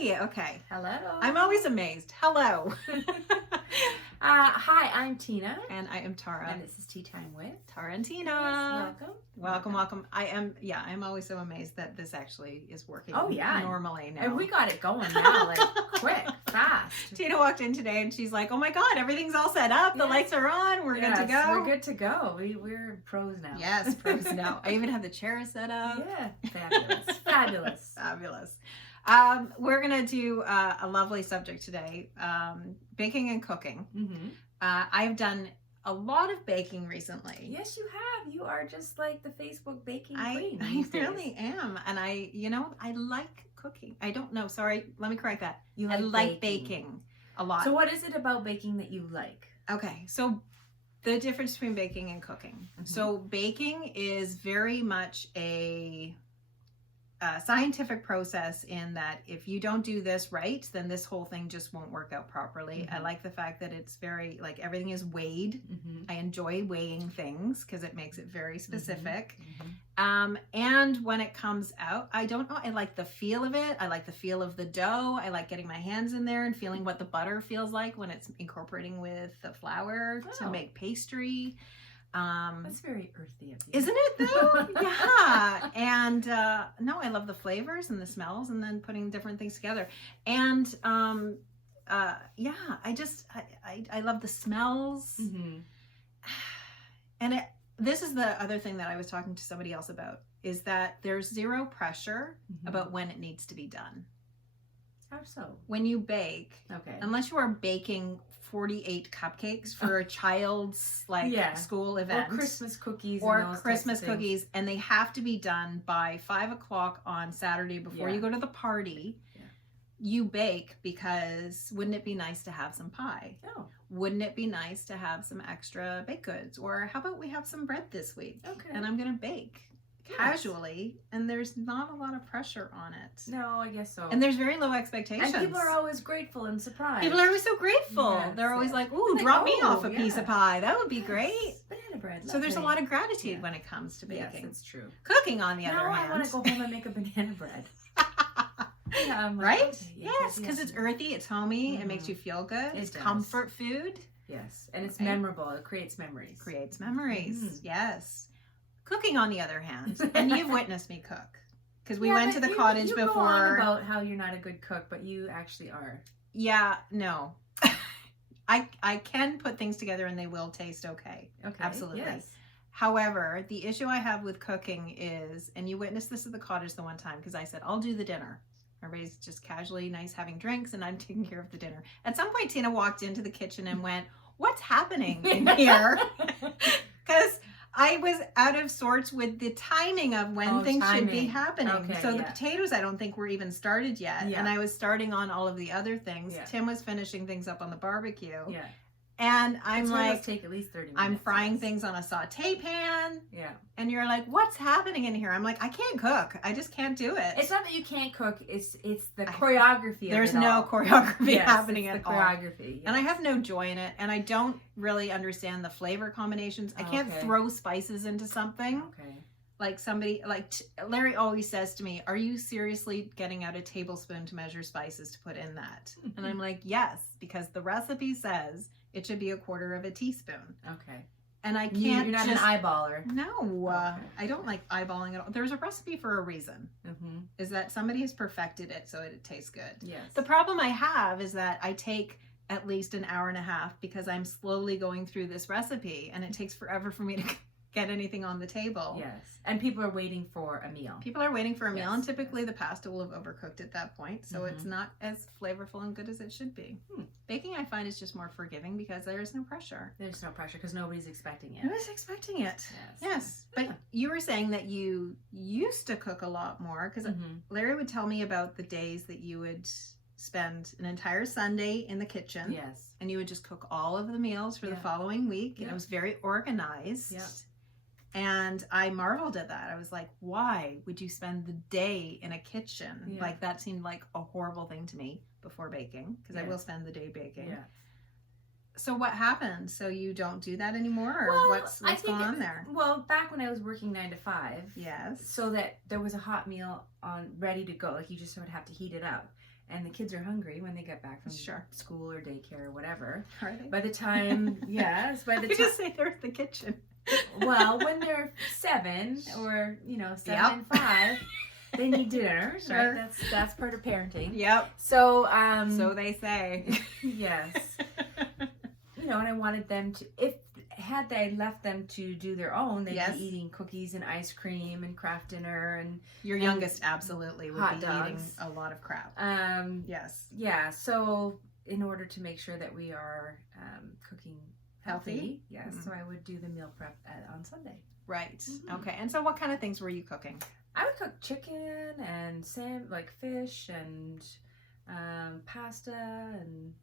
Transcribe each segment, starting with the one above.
Hey, okay. Hello. I'm always amazed. Hello. Hi, I'm Tina. And I am Tara. And this is Tea Time with Tara and Tina. Yes, Welcome. I'm always so amazed that this actually is working. Oh, yeah. Normally now. And we got it going now, like quick, fast. Tina walked in today and she's like, oh my God, everything's all set up. The lights are on. We're good to go. We're good to go. We're pros now. Yes, pros now. I even have the chair set up. Yeah. Fabulous. Fabulous. Fabulous. We're going to do a lovely subject today, baking and cooking. Mm-hmm. I've done a lot of baking recently. Yes, you have. You are just like the Facebook baking queen. I really am. And I like cooking. I don't know. Sorry. Let me correct that. I like baking a lot. So what is it about baking that you like? Okay. So the difference between baking and cooking. Mm-hmm. So baking is very much a scientific process in that if you don't do this right, then this whole thing just won't work out properly. Mm-hmm. I like the fact that it's very, like, everything is weighed. Mm-hmm. I enjoy weighing things because it makes it very specific. Mm-hmm. And when it comes out, I don't know, I like the feel of it. I like the feel of the dough. I like getting my hands in there and feeling what the butter feels like when it's incorporating with the flour to make pastry. That's very earthy of you. Isn't it though? Yeah. And no, I love the flavors and the smells and then putting different things together. And yeah, I love the smells. Mm-hmm. And this is the other thing that I was talking to somebody else about, is that there's zero pressure about when it needs to be done. How so? When you bake, unless you are baking 48 cupcakes for a child's school event, or Christmas cookies, and they have to be done by 5 o'clock on Saturday before you go to the party. You bake because wouldn't it be nice to have some pie? Oh. Wouldn't it be nice to have some extra baked goods? Or how about we have some bread this week? Okay. And I'm gonna bake casually, and there's not a lot of pressure on it. No, I guess so. And there's very low expectations. And people are always grateful and surprised. People are always so grateful. Yes, They're always like, ooh, drop me off a piece of pie. That would be great. Banana bread. So there's a lot of gratitude when it comes to baking. Yes, that's true. Cooking, on the other hand. Now I want to go home and make a banana bread. Right? Yes, because it's earthy, it's homey, it makes you feel good. It's comfort food. Yes, and it's memorable. It creates memories. Yes. Cooking, on the other hand, and you've witnessed me cook, because we went to the cottage before. Go on about how you're not a good cook, but you actually are. Yeah, no. I can put things together and they will taste okay. Okay. Absolutely. Yes. However, the issue I have with cooking is, and you witnessed this at the cottage the one time, because I said, I'll do the dinner. Everybody's just casually nice having drinks and I'm taking care of the dinner. At some point, Tina walked into the kitchen and went, what's happening in here? Because I was out of sorts with the timing of when things should be happening. Okay, so the potatoes, I don't think were even started yet. Yeah. And I was starting on all of the other things. Yeah. Tim was finishing things up on the barbecue. Yeah. And I'm like, take at least 30 minutes. I'm frying things on a saute pan. Yeah. And you're like, what's happening in here? I'm like, I can't cook. I just can't do it. It's not that you can't cook. It's the choreography. There's no choreography happening at all. Choreography. Yes. And I have no joy in it. And I don't really understand the flavor combinations. I can't throw spices into something. Okay. Like somebody, Larry always says to me, are you seriously getting out a tablespoon to measure spices to put in that? And I'm like, yes, because the recipe says it should be 1/4 teaspoon. Okay. And I can't. You're not an eyeballer. No, I don't like eyeballing at all. There's a recipe for a reason. Mm-hmm. Is that somebody has perfected it so it tastes good. Yes. The problem I have is that I take at least an hour and a half because I'm slowly going through this recipe and it takes forever for me to get anything on the table. Yes. And people are waiting for a meal. People are waiting for a meal, and typically the pasta will have overcooked at that point, so it's not as flavorful and good as it should be. Baking, I find, is just more forgiving because there is no pressure. There's no pressure because nobody's expecting it. Nobody's expecting it. Yes. But you were saying that you used to cook a lot more, because Larry would tell me about the days that you would spend an entire Sunday in the kitchen. Yes. And you would just cook all of the meals for the following week. And it was very organized. Yeah. And I marveled at that. I was like, why would you spend the day in a kitchen? Yeah. Like, that seemed like a horrible thing to me before baking, because I will spend the day baking. Yeah. So what happened? So you don't do that anymore? Or well, what's going on there? Well, back when I was working 9 to 5. Yes. So that there was a hot meal ready to go. Like, you just would have to heat it up. and the kids are hungry when they get back from Sure. school or daycare or whatever. Are they? By the time, yes, by the You time, just say they're in the kitchen. well, when they're 7 or 7 Yep. and 5, they need dinner. Sure. Right? That's part of parenting. Yep. So So they say. yes, and I wanted them to, if had they left them to do their own, they'd Yes. be eating cookies and ice cream and craft dinner and Your youngest absolutely would hot be eating dogs. a lot of crap. Yes. yeah. So in order to make sure that we are cooking healthy, yes, Mhm. so I would do the meal prep on Sunday. Right. Mhm. Okay. And so what kind of things were you cooking? I would cook chicken and like fish and pasta, and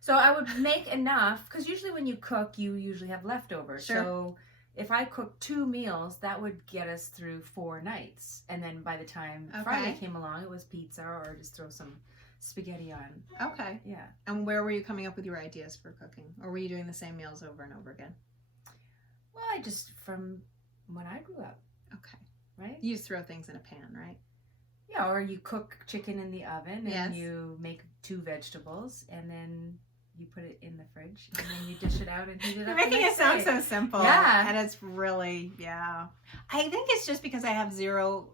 so I would make enough, because usually when you cook, you usually have leftovers. Sure. So if I cooked 2 meals, that would get us through 4 nights. And then by the time Friday Okay. came along, it was pizza or just throw some spaghetti on. Okay. Yeah. And where were you coming up with your ideas for cooking? Or were you doing the same meals over and over again? Well, I just, from when I grew up, Okay. right? You just throw things in a pan, right? Yeah, or you cook chicken in the oven and Yes. you make 2 vegetables and then you put it in the fridge and then you dish it out and heat it You're up. the making it next sound day. so simple. Yeah. And it's really, yeah. I think it's just because I have zero,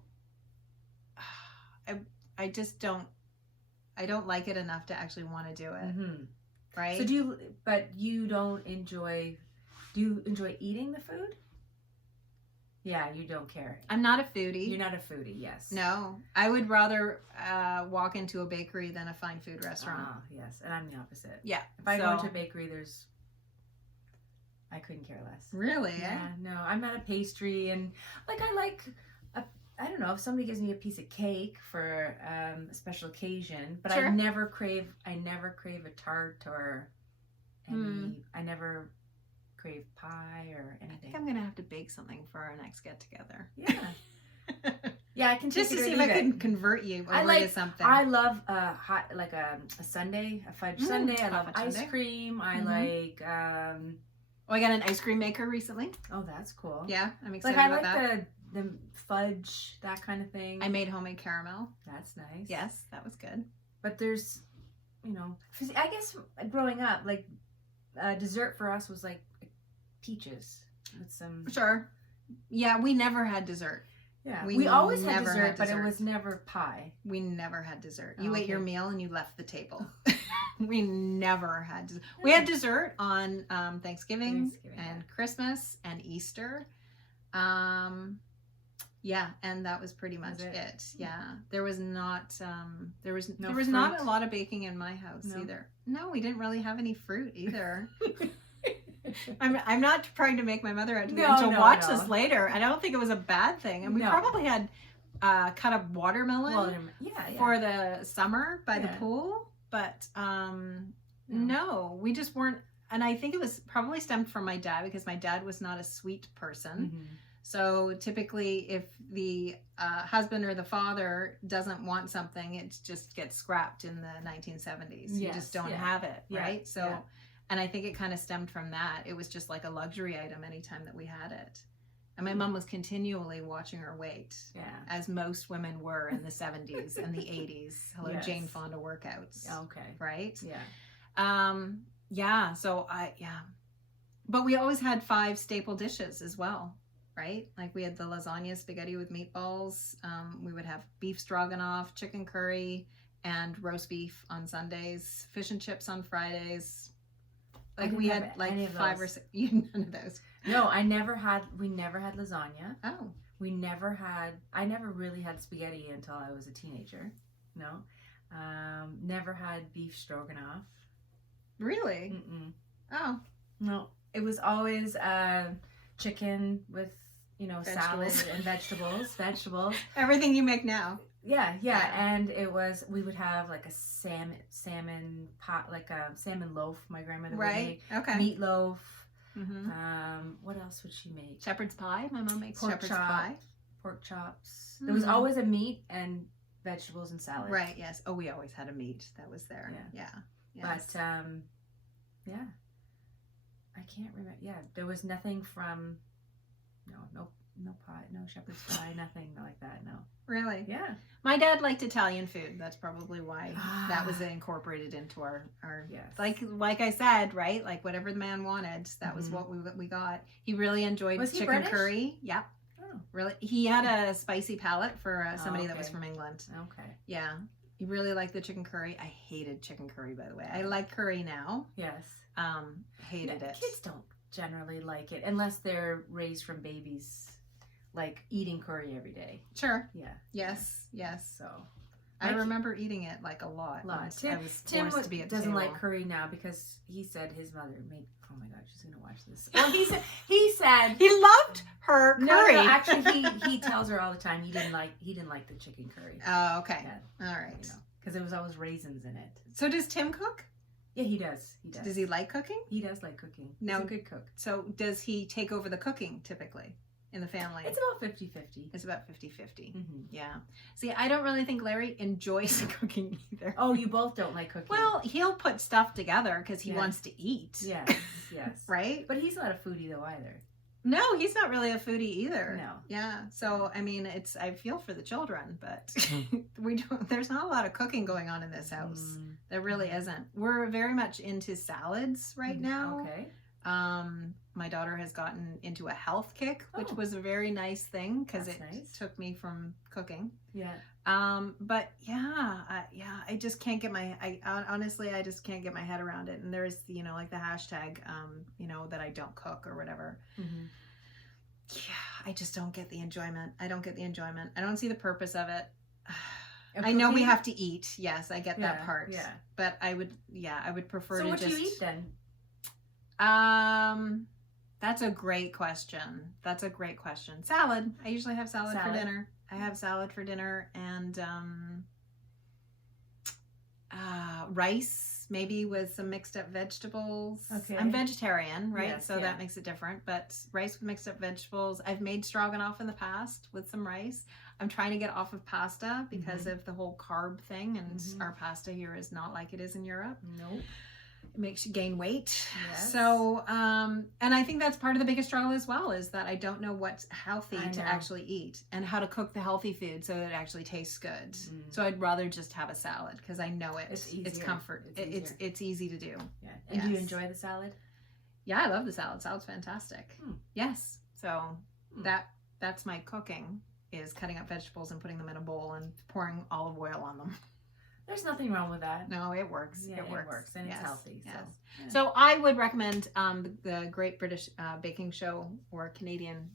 I just don't, I don't like it enough to actually want to do it. Mhm. Right? So you don't enjoy, do you enjoy eating the food? Yeah, you don't care. I'm not a foodie. You're not a foodie, yes. No, I would rather walk into a bakery than a fine food restaurant. Ah, yes, and I'm the opposite. Yeah. If I so, go into a bakery, I couldn't care less. Really? Yeah, no, I'm not a pastry, and like I don't know if somebody gives me a piece of cake for a special occasion, but Sure. I never crave a tart or any. I never crave pie or I think anything. I'm gonna have to bake something for our next get together. Yeah, yeah, I can Just take to it or see if I leave it. can convert you over I like- to something. I love hot like a sundae, a fudge sundae. I hot love fudge ice sundae. cream. I Mhm. like Oh, I got an ice cream maker recently. oh, that's cool. Yeah, I'm Like excited I about like that. the fudge, that kind of thing. I made homemade caramel. That's nice. Yes, that was good. But there's, 'cause I guess growing up, like dessert for us was like peaches with some. Sure. Yeah, we never had dessert. Yeah, We we always had never dessert, had but it dessert. was never pie. We never had dessert. Oh, You ate your okay. meal and you left the table. We never had dessert. We had dessert on Thanksgiving and Christmas and Easter. Yeah, and that was pretty much Was it? it. Yeah, there was not there was No not fruit? a lot of baking in my house No? either. No, we didn't really have any fruit either. I'm not trying to make my mother out to be. No, She'll no, watch no. this later. I don't think it was a bad thing, and we No. probably had cut up watermelon Well, yeah. for the summer by the Yeah. pool, but no, we just weren't. And I think it was probably stemmed from my dad, because my dad was not a sweet person. Mhm. So typically, if the husband or the father doesn't want something, it just gets scrapped in the 1970s. You Yes, just don't yeah. have it, Yeah, right? So, yeah. and I think it kind of stemmed from that. It was just like a luxury item anytime that we had it. And my mom was continually watching her weight, Yeah. as most women were in the 70s and the 80s. Hello, Yes. Jane Fonda workouts, Okay. right? Yeah. Yeah, so but we always had 5 staple dishes as well, right? Like we had the lasagna spaghetti with meatballs. We would have beef stroganoff, chicken curry, and roast beef on Sundays, fish and chips on Fridays. I Like didn't we have had like any of 5 or those. 6, none of those. No, we never had lasagna. Oh, I never really had spaghetti until I was a teenager. No. Never had beef stroganoff. really? Mm-mm. Oh, No. It was always chicken with, salad Vegetables. and vegetables. everything you make now. Yeah. Yeah. And we would have like a salmon pot, like a salmon loaf my grandmother would Right? make. Okay. Meatloaf. hmm What else would she make? Shepherd's pie. My mom makes Pork shepherd's chop. pie. Pork chops. There was Mhm. always a meat and vegetables and salad. Right. Yes. Oh, we always had a meat that was there. Yeah. Yes. But yeah, I can't remember. Yeah, there was nothing from no no pie, no shepherd's pie, nothing like that. No. Really? Yeah. My dad liked Italian food. That's probably why that was Ah. incorporated into our Yes. like I said, right? Like whatever the man wanted, that was Mhm. what we got. He really enjoyed Was he chicken British? curry. Yep. Oh. Really, he had a spicy palate for somebody that was okay. from England. Okay. Yeah, he really liked the chicken curry. I hated chicken curry, by the way. I like curry now. Yes. Hated No, it. Kids don't generally like it unless they're raised from babies, like eating curry every day. Sure. Yeah. Yes. Yes. So. I My ki- remember eating it like a lot. Lot. once Tim, I was Tim forced to be at the doesn't like table. curry now because he said his mother made. Oh my God, she's gonna watch this. Well, he said He loved her no, curry. no, actually he tells her all the time he didn't like the chicken curry. Oh, okay. Yeah, All right. you know, because there was always raisins in it. So does Tim cook? Yeah, he does. He does. Does he like cooking? He does like cooking. No. He's a good cook. So does he take over the cooking typically in the family? It's about 50-50. It's about 50-50. Mm-hmm. Yeah. See, I don't really think Larry enjoys cooking either. Oh, you both don't like cooking. Well, he'll put stuff together because he Yeah. wants to eat. yes, yes. Right? But he's not a foodie though either. No, he's not really a foodie either. No. Yeah. So I mean, I feel for the children, but we don't. There's not a lot of cooking going on in this house. Mm, There really isn't. We're very much into salads right now. Okay. My daughter has gotten into a health kick, which Oh. was a very nice thing because it That's nice. took me from cooking. Yeah. But yeah, I just can't get honestly, I just can't get my head around it. And there's, like the hashtag, that I don't cook or whatever. Mm-hmm. Yeah, I just don't get the enjoyment. I don't get the enjoyment. I don't see the purpose of it. Of I know we cooking? have to eat. Yes, I get that Yeah, part. yeah. But I would prefer So to what just. do you eat then? That's a great question. Salad. I usually have salad for Salad. dinner. I have salad for dinner and rice, maybe with some mixed up vegetables. Okay. I'm vegetarian, right? Yes, so yeah. that makes it different. But rice with mixed up vegetables. I've made stroganoff in the past with some rice. I'm trying to get off of pasta because of the whole carb thing, and Mhm. our pasta here is not like it is in Europe. Nope. It makes you gain weight. Yes. So, and I think that's part of the biggest struggle as well, is that I don't know what's healthy I to know. actually eat and how to cook the healthy food so that it actually tastes good. Mm. So I'd rather just have a salad because I know It's it's easier. comfort. It's It's easy to do. Yeah. And do you Yes. enjoy the salad? Yeah, I love the salad. Salad's fantastic. Hmm. Yes. So Hmm. that's my cooking, is cutting up vegetables and putting them in a bowl and pouring olive oil on them. There's nothing wrong with that. No, it works. Yeah, it works. and Yes, it's healthy. yes. So. Yeah. So I would recommend the Great British Baking Show or Canadian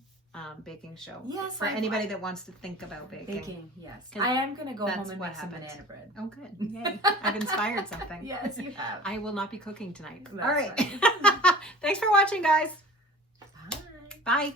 Baking Show Yes, for I've- anybody that wants to think about baking. Baking, yes. 'Cause I am gonna go that's home and what make some happened. banana bread. Oh, good. Yay. I've inspired something. Yes, you have. I will not be cooking tonight. That's All right. right. Thanks for watching, guys. Bye. Bye.